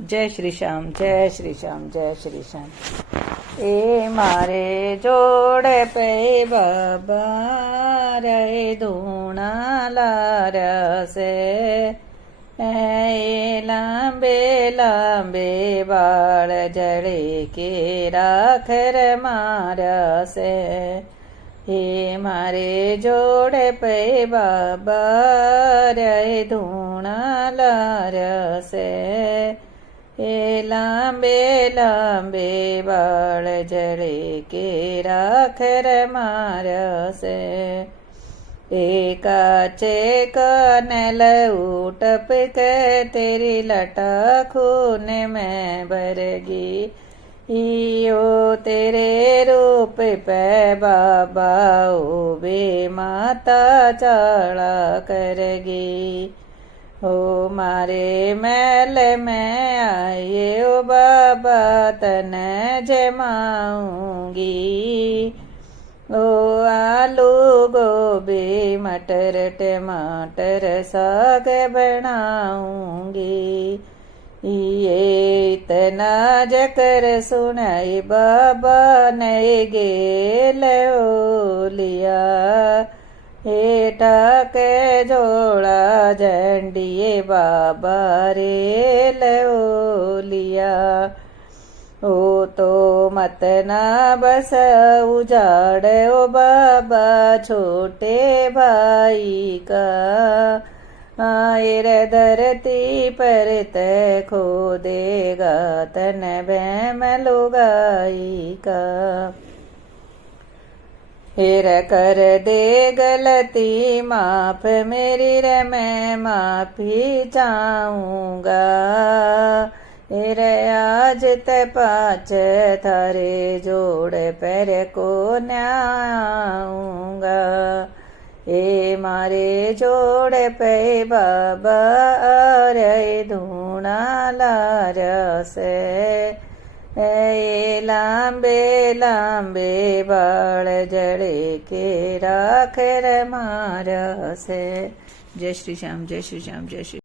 जय श्री श्याम, जय श्री श्याम, जय श्री श्याम। ए मारे जोड़े पे बाबा रे धूणा लार से, ए लांबे लांबे बाल जड़े के राखर मार से। हे मारे जोड़े पे बाबा रे धूणा लार से, ए लांबे लांबे बाल जड़े के राखर मार से। ए काचे कनल उटप के तेरी लटा खून में भरगी, इयो तेरे रूप पे बाबा उबे माता चाड़ा करगी। ओ मारे मैल में आए ओ बाबा तन जमाऊंगी, ओ आलू गोभी मटर टमाटर साग बनाऊंगी। ये इतना जकर सुनाई बाबा ने गेल लिया, हेठा के जोड़ा झंडिये बाबा रे लिया। ओ तो मत ना बस उजाड़ ओ बाबा छोटे भाई का, आयर धरती पर ते खो देगा तन बैम लुगाई का। फिर कर दे गलती माफ मेरी रे मैं माफी चाहूँगा, फिर आज ते पाँच थारे जोड़ पैर को न्याऊँगा। ए मारे जोड़ पे बाबा रे धूणा लार से, ए लांबे लांबे बाल जड़े के राखर मार से। जय श्री श्याम, जय श्री श्याम, जय श्री।